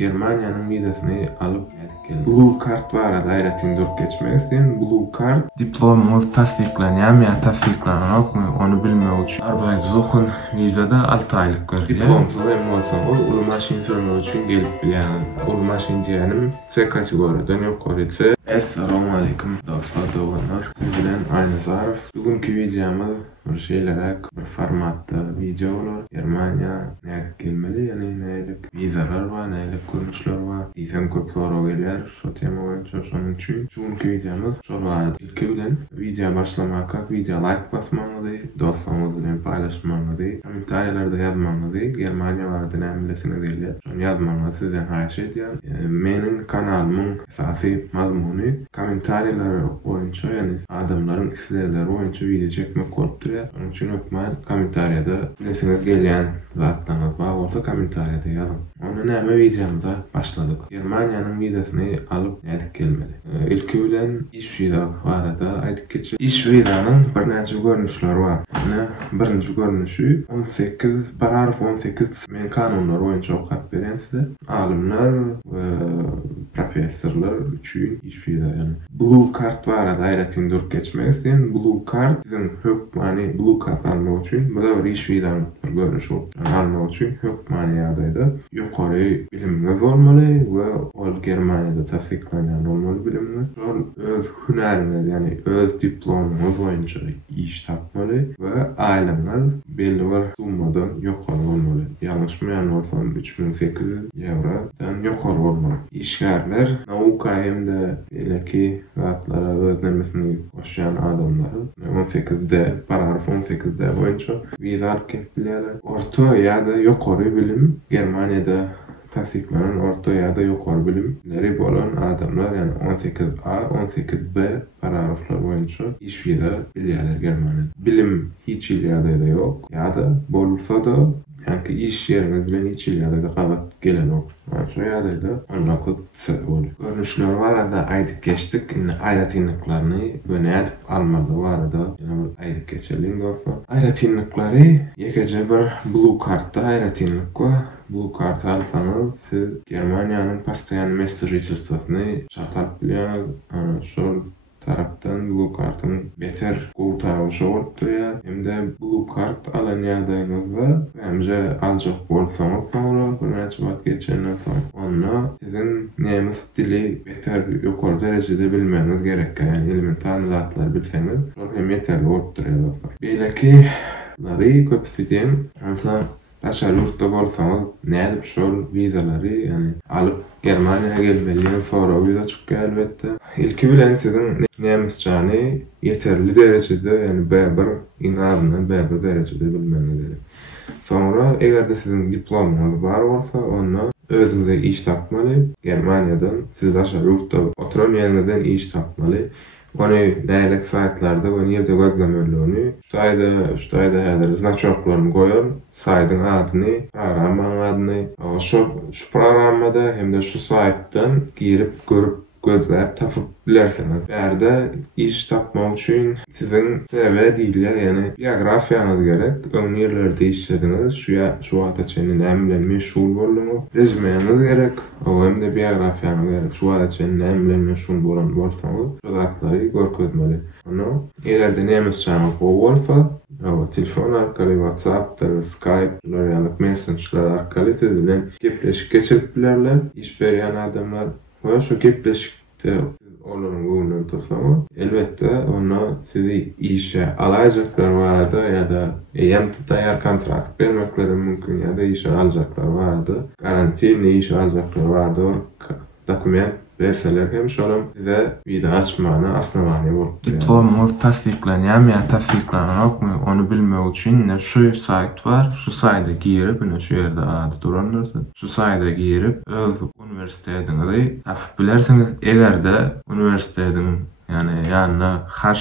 Germaniýanyň wizasini alyp geldim. Blue Card bara daýratyn durup geçmek istedim. Blue Card diplomumyz tasdiklanýarmy ýa tasdiklanokmy onu bilmek üçin Arbeitssuchen wizada 6 aýlyk berýär. Diplomsuz hem bolsa ulu maşin sürmek üçin gelip bilýän. Ulu maşin diýenim C kategoriýadan ýokary ise. Assalamu alaykum dostlar, doganlar. Bilen aýny zarf. Bugünkü videomyz bir şeylere bir formatda video olur. Germaniýa näde gelmeli, ýani näde vizalar var, näde görnüşler var. Diýsem köp soraw gelýär şu tema boýunça, şonuň üçin bugünkü videomyz şol barada. İlki bilen video başlamaka video like basmaňyzy, dostlarymyz bilen paýlaşmaňyzy, kommentarlarda ýazmaňyzy, Germaniýa barada näme bilesiňiz diýilýär. Şonu ýazmaňyzy sizden haýyş edýär. Meniň kanalymyň esasy mazmuny kommentarlar boýunça, ýani adamlaryň islerleri boýunça video çekmek bolup durýar. Onun için öpmeyin, komentariyada bilesiniz gelýän zatlarınız var olsa komentariyada yazın. Onu näme videomda başladık. Germaniýanyň wizasyny alyp näde gelmeli. İlki bilen iş wiza barada aýdyp geçip. İş wizanyň bir näçe görnüşleri var. Birinji görnüşi 18 paragraf 18 men kanunlar boýunça okap beren size. Alymlar we professorlar üçin iş wiza ýani. Blue Card barada daýratyn durup geçmek istedim. Blue Card bizim hökmany Blue Card almak üçin bu da bir iş wizanyň görnüşi almak üçin hökmany ýagdaýda ýokary biliminiz bolmaly we ol Germaniýada tasdiklanýan bolmaly biliminiz. Şol öz hünäriniz, ýani öz diplomuňyz boýunça iş tapmaly we aýlyňyz belli bir summadan ýokary bolmaly. Ýalňyşmy ýani bolsam 3800 eurodan ýokary bolmaly. İşgärler nauka hemde eleki zatlara öz nemesini goşýan adamlar 18'de paragraf 18'de boýunça wiza alyp gelýärler. Orta ýa-da ýokary bilim Germaniýada tasdiklanan orta ýa-da ýokary bilimleri bolan adamlar, ýani 18A, 18B paragraflar boýunça iş wiza bilýärler Germaniýada. Bilim hiç ýerde ýok, ýa-da bolsa-da ýani iş ýeriniz bilen hiç ýerde gabat gelen ok. Şu ýerde onunla köp bolup. Görnüşler barada aýdyp geçdik. Aýratynlyklaryny we näde almaly barada ýa-da aýdyp geçelim dostlar. Aýratynlyklary ýekece bir Blue Cardda aýratynlyk we Blue Card alsaňyz siz Germaniýanyň pastaýan master registrasyny çatyp bilýär. Şol tarapdan Blue Card'ın beter gowtarşy bolup durýar. Hemde Blue Card alan ýagdaýynızda hemje aljak bolsaňyz sonra bir näçe wagt geçenden soň onu sizin nemis dili beter ýokary derejede bilmeniz gerek. Ýani elementar zatlar bilseňiz şol hem yeterli bolup durýar. Belki lary köp istediň, ansa taşary ýurtda bolsaňyz näde şol wizalary ýani alyp Germaniýaga gelmeli soraw wiza çykýar elbetde. İlki bilen sizin nemisçany yeterli derejede, ýani B1 inarny B1 derejede bilmeniz gerek. Sonra egerde sizin diplomuňyz bar bolsa, onu özüňize iş tapmaly. Germaniýadan siz taşary ýurtda oturan ýerinizden iş tapmaly. Onu nälik saýtlarda we ýerde gözlemeli. Şu aýda häzir znaçoklaryny goýan, saýtyň adyny, programmanyň adyny, şu programmada hemde şu saýtdan girip görüp gözläp tapyp bilersiňiz. Bärde iş tapmak üçin sizin CV diýilýär, ýani biografiýaňyz gerek. Öňe ýerlerde işlediňiz, şu wagta çenli näme bilen meşgul boldyňyz, rezumeňiz gerek. O hemde biografiýaňyz gerek. Şu wagta çenli näme bilen meşgul bolsaňyz, şu zatlary görkezmeli. Onu egerde nemisçanyz bolsa, telefon arkaly, WhatsApp, Skype, ýa-da Messengerler arkaly siz bilen gepleşip geçirip bilerler. İş berýän adamlar ve şu gepleşikde olaryň göňünden tutsaňyz, elbetde onu sizi işe alajaklar barada ýa-da ýem taýýar kontrakt bermekleri mümkin, ýa-da işe aljaklar barada, garantiyli iş aljaklar barada dokument berseler hem şolum size wiza açmany asnawany bolup durýar. Diplomumyz tasdiklanýarmy ýa tasdiklanokmy onu bilmek üçin şu saýt var. Şu saýda girip, şu ýerde ady duranlar. Şu saýda girip öz universitetiňizi tapyp bilersiňiz. Egerde universitetiň ýani ýanyna H+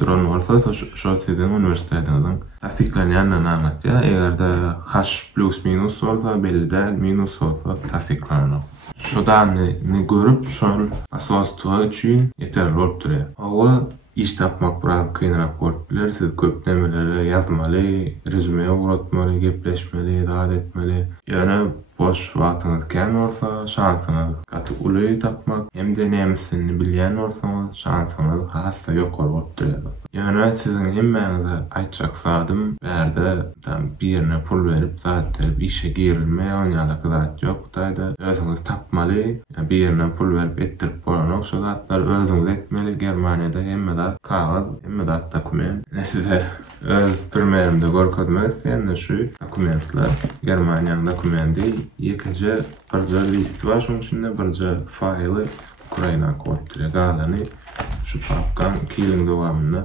duran bolsa, şo sizin universitetiňiziň tasdiklanýanyny anlatýar. Egerde H+ minus bolsa, belli minus bolsa tasdiklanýar. Şodanny görüp şol asas tuğa üçin yeterli bolup durýar. Owa iş tapmak biraz kynrak bolup bilersiz köp nemeleri yazmaly, rezüme uğratmaly, gepleşmeli, dahat etmeli. Ýöne boş wagtyňyz kän bolsa, şansyňyz gaty uly tapmak, hem-de nämesinni bilýän bolsaňyz, şansyňyz hassa ýokary bolup durýar. Ýöne siziň hemmäňize aýtjak zadym, bärde birine pul berip, zat berip işe girilme, oňalak zat ýok. Daýda özüňiz tapmaly, birine pul berip etdirip bolan okşa zatlar özüňiz etmeli. Germaniýada hemme zat kagaz, hemme zat dokument. Size öz primerimde görkezmek isleýän şu dokumentler, Germaniýanyň dokumenti ýekece birje list var, şoň içinde birje faýly Ukraina kodları galany şu papkan kiling dowamyna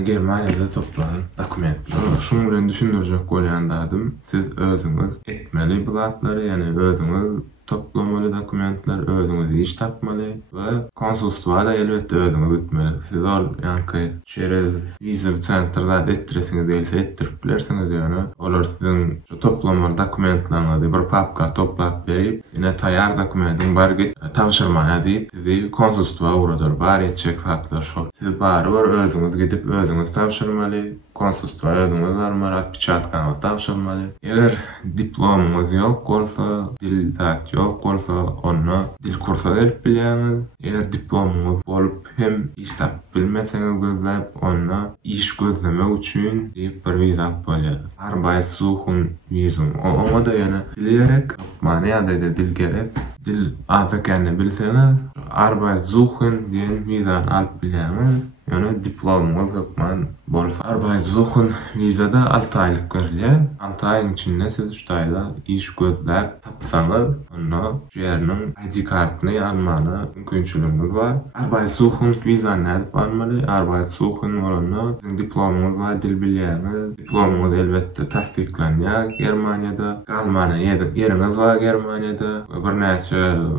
Germaniýada toplanan dokument. Şunu bilen düşündirjek bolýandym. Siz özüňiz etmeli bu zatlary, ýani özüňiz toplamaly dokumentler, özüňiz iş tapmaly we konsulstwada elbetde özüňiz etmeli. Siz ol ýanky çerez viza centrlarda etdiresiňiz else etdirip bilersiňiz, ýani olar siziň şu toplamaly dokumentlaryňyzy bir papka toplap berip, ýene taýýar dokumentin bar git tapşyrmaňa diýip sizi konsulstwaya uradyr. Bar etjek zatlar şol. Siz bary bir özüňiz gidip özüňiz tapşyrmaly. Konsulstwaya özüňiz barmar atpiçatkany tapşyrmaly. Eger diplomuňyz ýok bolsa, dil zat ýok bolsa, onu dil kursuna gelip bilýäňiz. Eger diplomuňyz bolup hem iş tapyp bilmeseňiz gözläp, onu iş gözlemek üçin diýip bir wiza bolýar. Arbeitssuchen Visum. Oňa da ýene bilerek, Germaniýada dil gerek. Dil az ekenini bilseňiz, Arbeitssuchen diýen wizany alyp bilýäňiz. Ýöne diplomuňyz hökmen bolsa, Arbeitssuchen vizada 6 aýlyk berilýär. 6 aýyň içinde siz 3 aýda iş gözläp tapsaňyz, onda şu ýerniň ID kartyny almany mümkinçiliginiz bar. Arbeitssuchen vizany alyp almaly. Arbeitssuchen bolanda diplomuňyz we dil bilýäňiz. Diplomuňyz elbetde tasdiklanýar Germaniýada. Galmany ýeriňiz bar Germaniýada. Bir näçe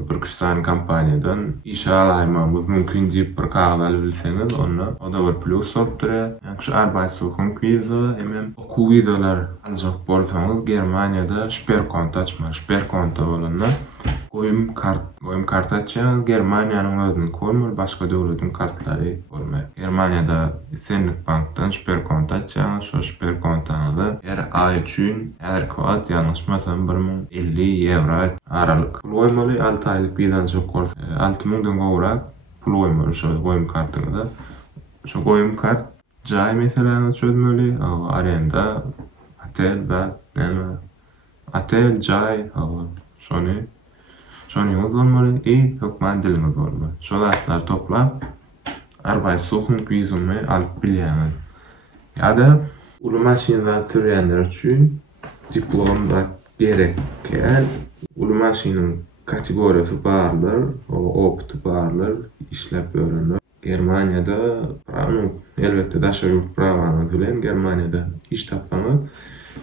bir güçlän kompaniýadan iş alaýmamyz mümkin diýip bir kagaz alyp bilseňiz, o da bir plus bolup durýar. Ýani şu Arbeitssuchen wiza hem okuw wizalar aljak bolsaňyz Germaniýada Sperrkonto açmaly. Sperrkonto bolanda goýum kart açýan, Germaniýanyň özüniň bolmaly, başga döwletiň kartlary bolmaly. Germaniýada Senlik bankdan Sperrkonto açýan, şu Sperrkontoňyzy her aý üçin adekvat ýalňyşmasam 1050 euro aralyk pul goýmaly. 6 aýlyk wiza çok bolsa 6000-dan gowrak pul goýmaly şu goýum kartyňyza. Şu goýum kart jaý meselelerini çözmeli, arenda, otel da, otel, jaý, şonu bolmaly, hökmen diliniz bolmaly. Şu zatlar toplap, Arbeitssuchen Visumy alyp bilýäňiz. Ýa-da uly maşinada sürýänler üçin diplom da gerekkel. Uly maşynyň kategoriýasy barlar, opty barlar, işläp öýrenler. Germaniýada elbetde daşa ýurt prawany bilen Germaniýada iş tapsaňyz,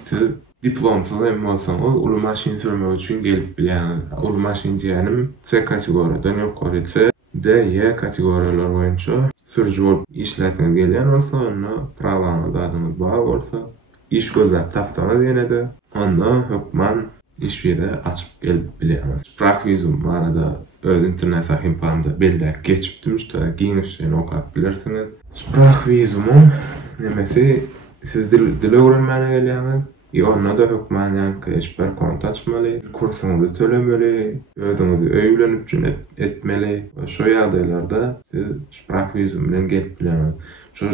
siz diplomsyz hem bolsaňyz uly maşyn sürmek üçin gelip bilýäňiz. Uly maşyn diýenim C kategoriýadan ýokary C, D, E kategoriýalar boýunça sürüji bolup işläsiňiz gelýän bolsa, onu prawany dadyňyz bar bolsa, iş gözläp tapsaňyz ýene-de onda hökmen iş biri açıp gelip bilýäňiz. Sprachvisum barada öz internet sahypamda belläp geçipdim, işte giňişini okap bilersiňiz. Sprachvisumy nemesi siz dil öwrenmäne gelýäňiz. Ýa-da da hökmen ýanky Sperrkonto açmaly, kursyňyzy tölemeli, özüňizi öýlenip jün etmeli. Şo ýagdaýlarda siz Sprachvisum bilen gelip bilýäňiz. Şu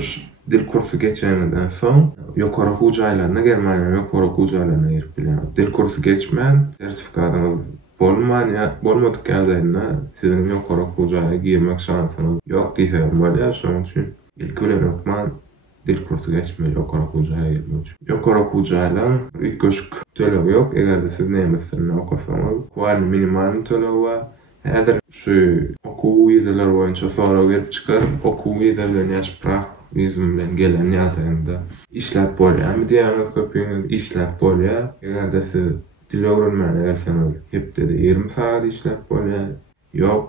dil kursu geçeniden soň ýokary okuw jaýlaryna Germaniýa ýokary okuw jaýlaryna girip bilýäňiz. Dil kursu geçmän sertifikatyňyz bolmadyk ýagdaýynda siziň ýokary okuw jaýyna girmek şansyňyz ýok diýsem bolýar. Şoň üçin ilk öňe dil kursu geçmeli ýokary okuw jaýyna girmek üçin. Ýokary okuw jaýlaryň ilk köşk tölebi ýok. Egerde siz nemes dilini okasaňyz, kual minimal tölebi bar. Häzir şu okuw wizalar boýunça soraw gelip çykar. Okuw wiza bilen ýa Sprachvisum bilen gelen ýagdaýynda işläp bolýarmy diýäňiz köpüňiz işläp bolýar. Egerde siz dil öwrenmäne gelseňiz, hepde 20 saat işläp bolýar. Ýok,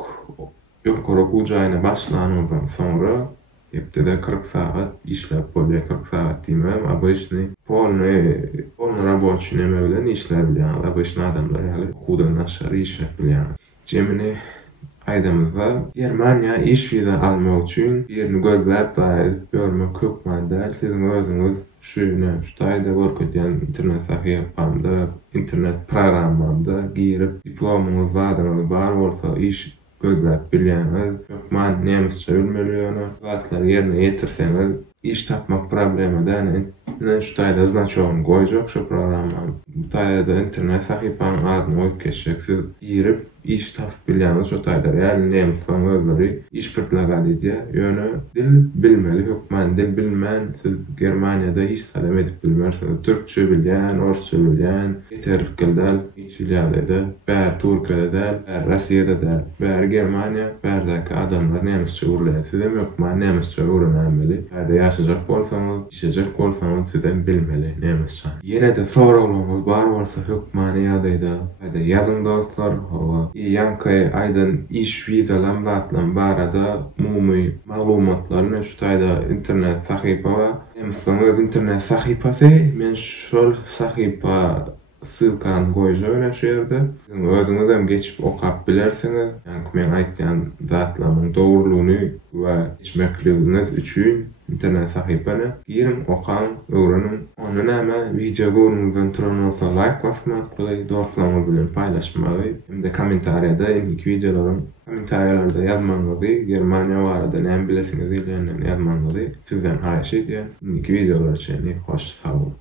ýokary okuw jaýyna başlanýandan soňra hepde 40 saat işläp bolýar. 40 saat diýmem, обычный полный рабочий neme bilen işläp bilýär. Обычный adamlar ýaly okuwdan aşary işläp bilýär. Jemini aýdymyzda Germania iş wiza almak üçin birini gözläp daýyp görmek hökman däl. Siziň özüňiz şu taýda görkezýän internet sahypamda, internet programmamda girip diplomuňyz zadyňyz bar bolsa iş gözläp bilýäňiz, hökman nemisçe bilmeli ýöne zatlar ýerine ýetirseňiz iş tapmak problemi däl. Şu taýda znaçogyny goýjak şu programma. Bu taýda internet sahypanyň adyny goýup geçeceksiz girip iş tapyp bilýäňiz şu taýda ýaly nemisçe özleri iş pyrtlaga diýdi. Ýöne dil bilmeli, hökman dil bilmän siz Germaniýada iş salym edip bilmersiňiz. Türkçe bilýän, orsça bilýän, ýeterlikdäl hiç bilýärdi. Bär Türkiýede däl, bär Russiýada däl, bär Germaniýa, bärdäki adamlar nemisçe gurulýar. Siz hem hökman nemisçe öwrenmeli. Hada ýaşajak bolsaňyz, işejek bolsaňyz sizden bilmeli nemisçe. Ýene-de soraglaryňyz bar bolsa hökman ýa-da hada ýazyň dostlar, ýanky aýdan iş wizalan batlan barada umumy maglumatlaryny şu taýda internet sahypa hem soňra internet sahypasy men şol sahypa sylkan goýjak şeýerde özüňiz hem geçip okap bilersiňiz. Ýani men aýtýan zatlaryň dogrulygyny we içmekliginiz üçin internet sahypany girin okan, öwrenin. Onu näme video görüňizden turan bolsa like basmakly, dostlaryňyz bilen paýlaşmaly, hem de kommentariýada ilki videolaryň kommentariýalarda ýazmaňyzy, Germaniýa barada näme bilesiňiz diýenden ýazmaňyzy sizden haýyş edýän. İlki videolar üçin hoş sag bolun.